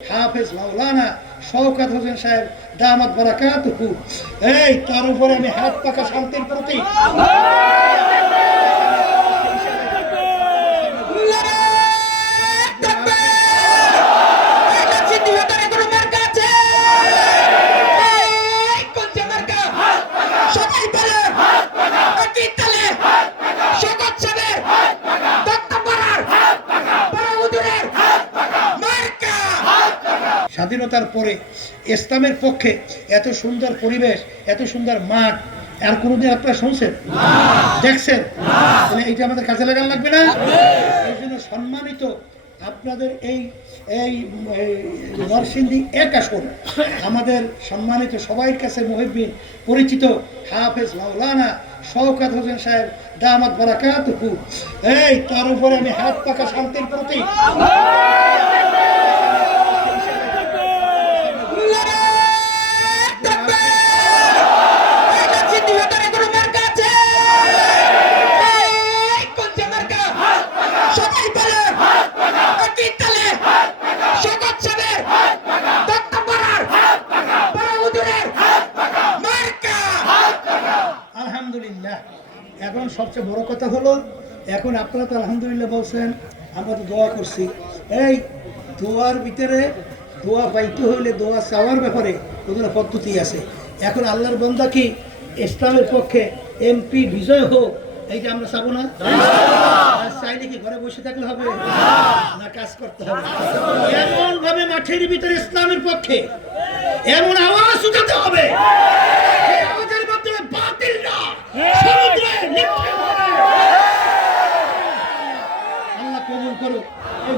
হাফেজ মাওলানা শওকাত হোসেন সাহেব, দামাত বারাকাতুহু। এই, তার উপরে আমি হাত পাকা শান্তির প্রতীক। স্বাধীনতার পরে ইসলামের পক্ষে এত সুন্দর পরিবেশ এত সুন্দর মাঠ আর কোনোদিন আপনারা শুনছেন? দেখছেন? তাহলে এইটা আমাদের কাজে লাগান লাগবে না? এই জন্য সম্মানিত আপনাদের এই এই নরসিংদী এক আসন আমাদের সম্মানিত সবাই কাছে মহিবিন পরিচিত হাফেজ মাওলানা শওকাত হোসেন সাহেব দামাত বারাকাতুহু। এই তার উপরে আমি হাত পাকা শান্তির প্রতীক। আলহামদুলিল্লাহ। এখন সবচেয়ে বড় কথা হলো এখন আপনারা তো আলহামদুলিল্লাহ বলছেন আমরা তো দোয়া করছি। এই দোয়ার ভিতরে দোয়া পাইতে হইলে দোয়া চাওয়ার ব্যাপারে ওগুলো পদ্ধতি আছে। এখন আল্লাহর বন্দা কি ইসলামের পক্ষে এমপি বিজয় হোক এইটা আমরা চাবো না? আর চাইলে কি ঘরে বসে থাকলে হবে? না। কাজ করতে হবে। এমন ভাবে মাঠের ভিতরে ইসলামের পক্ষে এমন আওয়াজ উঠাতে হবে।